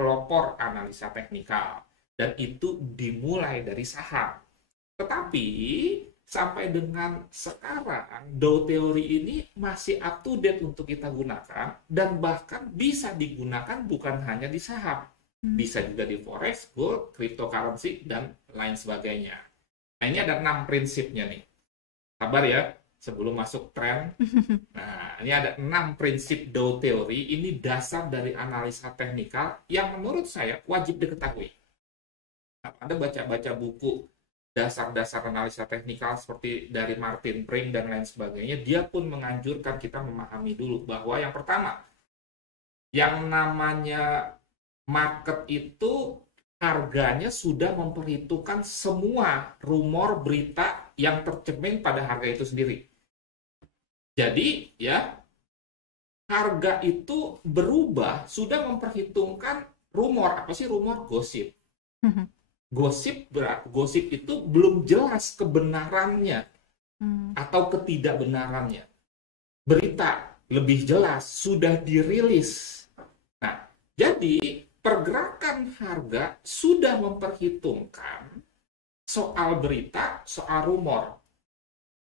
pelopor analisa teknikal. Dan itu dimulai dari saham. Tetapi sampai dengan sekarang, Dow teori ini masih up to date untuk kita gunakan, dan bahkan bisa digunakan bukan hanya di saham. Bisa juga di forex, gold, cryptocurrency, dan lain sebagainya. Nah, ini ada 6 prinsipnya nih. Sabar ya, sebelum masuk tren. Nah, ini ada 6 prinsip Dow teori. Ini dasar dari analisa teknikal yang menurut saya wajib diketahui. Anda baca-baca buku dasar-dasar analisa teknikal seperti dari Martin Pring dan lain sebagainya, dia pun menganjurkan kita memahami dulu bahwa yang pertama, yang namanya market itu harganya sudah memperhitungkan semua rumor berita yang tercermin pada harga itu sendiri. Jadi, ya, harga itu berubah sudah memperhitungkan rumor. Apa sih rumor? Gosip. Gosip itu belum jelas kebenarannya atau ketidakbenarannya. Berita lebih jelas, sudah dirilis. Nah, jadi pergerakan harga sudah memperhitungkan soal berita, soal rumor.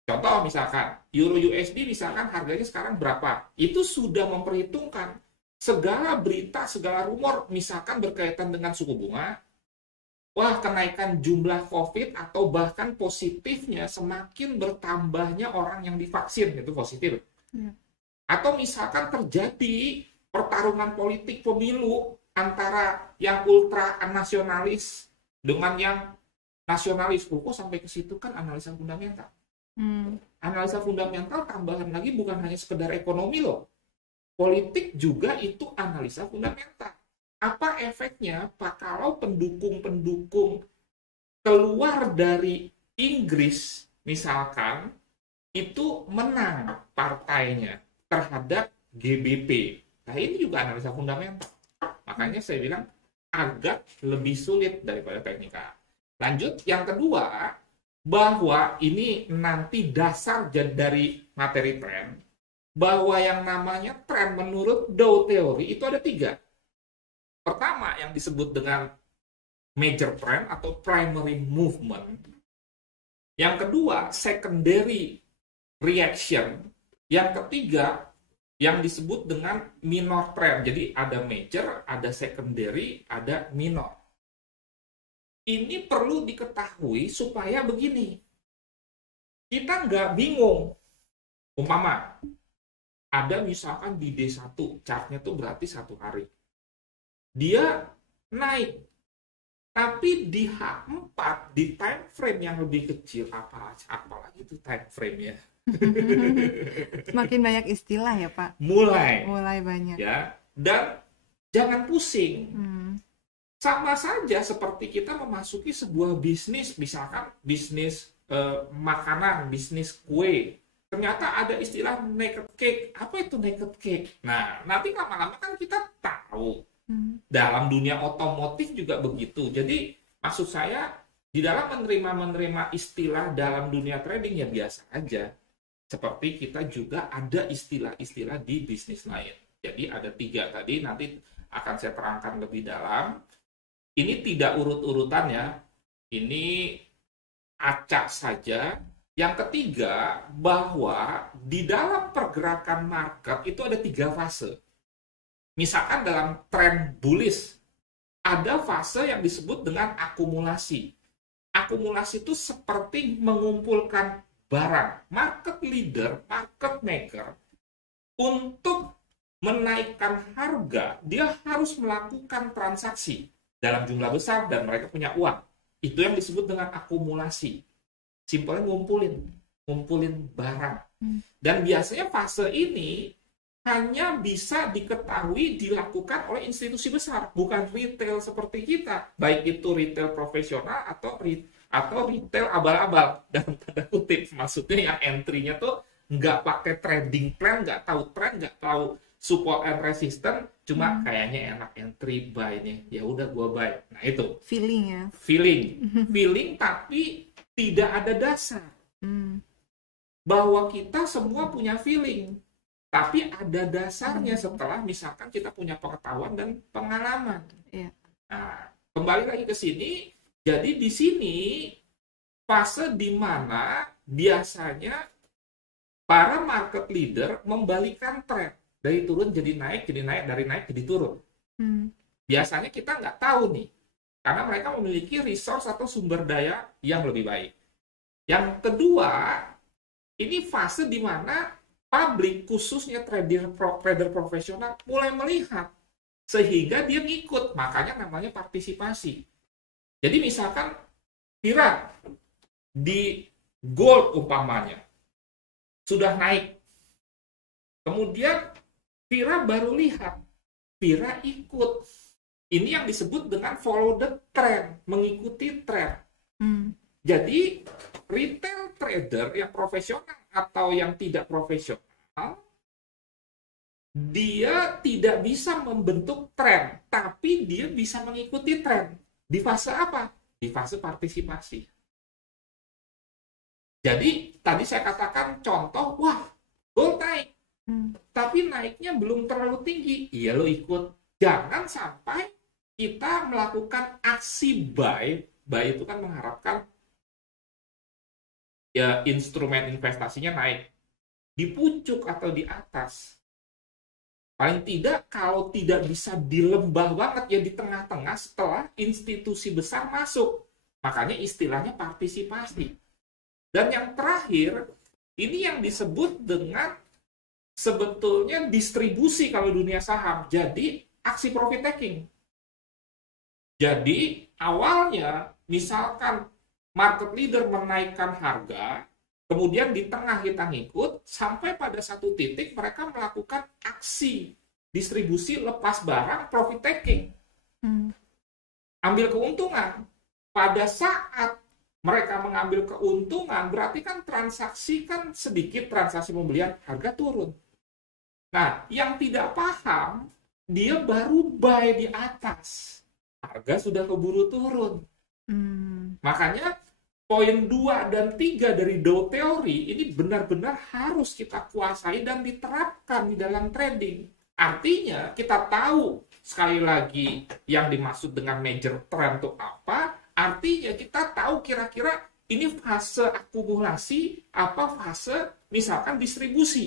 Contoh misalkan, Euro USD misalkan harganya sekarang berapa? Itu sudah memperhitungkan segala berita, segala rumor, misalkan berkaitan dengan suku bunga, wah, kenaikan jumlah COVID atau bahkan positifnya semakin bertambahnya orang yang divaksin, itu positif. Atau misalkan terjadi pertarungan politik pemilu antara yang ultra nasionalis dengan yang nasionalis. Kok sampai ke situ kan analisa fundamental. Analisa fundamental tambahan lagi bukan hanya sekedar ekonomi loh. Politik juga itu analisa fundamental. Apa efeknya Pak kalau pendukung-pendukung keluar dari Inggris misalkan itu menang partainya terhadap GBP. Nah, ini juga analisa fundamental. Makanya saya bilang agak lebih sulit daripada teknikal. Lanjut, yang kedua, bahwa ini nanti dasar dari materi tren, bahwa yang namanya tren menurut Dow teori itu ada 3. Pertama yang disebut dengan major trend atau primary movement. Yang kedua, secondary reaction. Yang ketiga, yang disebut dengan minor trend. Jadi ada major, ada secondary, ada minor. Ini perlu diketahui supaya begini. Kita nggak bingung. Umpama, ada misalkan di D1, chartnya tuh berarti 1 hari. Dia naik, tapi di H4, di time frame yang lebih kecil, apalagi itu time frame-nya. Semakin banyak istilah ya Pak. Mulai banyak. Ya, dan jangan pusing. Sama saja seperti kita memasuki sebuah bisnis, misalkan bisnis makanan, bisnis kue. Ternyata ada istilah naked cake. Apa itu naked cake? Nah, nanti lama-lama kan kita tahu. Dalam dunia otomotif juga begitu. Jadi maksud saya di dalam menerima istilah dalam dunia trading ya biasa aja. Seperti kita juga ada istilah-istilah di bisnis lain. Jadi ada 3 tadi, nanti akan saya terangkan lebih dalam. Ini tidak urut-urutan ya. Ini acak saja. Yang ketiga, bahwa di dalam pergerakan market itu ada 3 fase. Misalkan dalam tren bullish, ada fase yang disebut dengan akumulasi. Akumulasi itu seperti mengumpulkan barang. Market leader, market maker, untuk menaikkan harga, dia harus melakukan transaksi dalam jumlah besar dan mereka punya uang. Itu yang disebut dengan akumulasi. Simpelnya ngumpulin barang. Dan biasanya fase ini hanya bisa diketahui dilakukan oleh institusi besar, bukan retail seperti kita, baik itu retail profesional atau retail abal-abal dalam tanda kutip. Maksudnya yang entry-nya tuh nggak pakai trading plan, nggak tahu trend, nggak tahu support and resistance, cuma kayaknya enak entry buy nih, ya udah gua buy. Nah itu feeling ya. Feeling tapi tidak ada dasar. Bahwa kita semua punya feeling. Tapi ada dasarnya setelah misalkan kita punya pengetahuan dan pengalaman. Iya. Nah, kembali lagi ke sini, jadi di sini fase di mana biasanya para market leader membalikan tren dari turun jadi naik, dari naik jadi turun. Biasanya kita nggak tahu nih, karena mereka memiliki resource atau sumber daya yang lebih baik. Yang kedua, ini fase di mana publik, khususnya trader profesional, mulai melihat sehingga dia ngikut, makanya namanya partisipasi. Jadi misalkan Vira di gold umpamanya sudah naik, kemudian Vira baru lihat, Vira ikut. Ini yang disebut dengan follow the trend, mengikuti tren. Jadi retail trader yang profesional atau yang tidak profesional, dia tidak bisa membentuk tren, tapi dia bisa mengikuti tren. Di fase apa? Di fase partisipasi. Jadi tadi saya katakan contoh, wah, gold naik. Tapi naiknya belum terlalu tinggi. Iya, lo ikut. Jangan sampai kita melakukan aksi buy. Buy itu kan mengharapkan ya instrumen investasinya naik di pucuk atau di atas. Paling tidak kalau tidak bisa di lembah banget ya di tengah-tengah setelah institusi besar masuk. Makanya istilahnya partisipasi. Dan yang terakhir, ini yang disebut dengan sebetulnya distribusi kalau dunia saham. Jadi aksi profit taking. Jadi awalnya misalkan market leader menaikkan harga, kemudian di tengah kita ngikut, sampai pada satu titik mereka melakukan aksi distribusi lepas barang profit taking. Ambil keuntungan. Pada saat mereka mengambil keuntungan, berarti kan transaksi kan sedikit, transaksi pembelian, harga turun. Nah, yang tidak paham, dia baru buy di atas. Harga sudah keburu turun. Makanya poin 2 dan 3 dari Dow Theory ini benar-benar harus kita kuasai dan diterapkan di dalam trading. Artinya kita tahu sekali lagi yang dimaksud dengan major trend itu apa. Artinya kita tahu kira-kira ini fase akumulasi apa fase misalkan distribusi.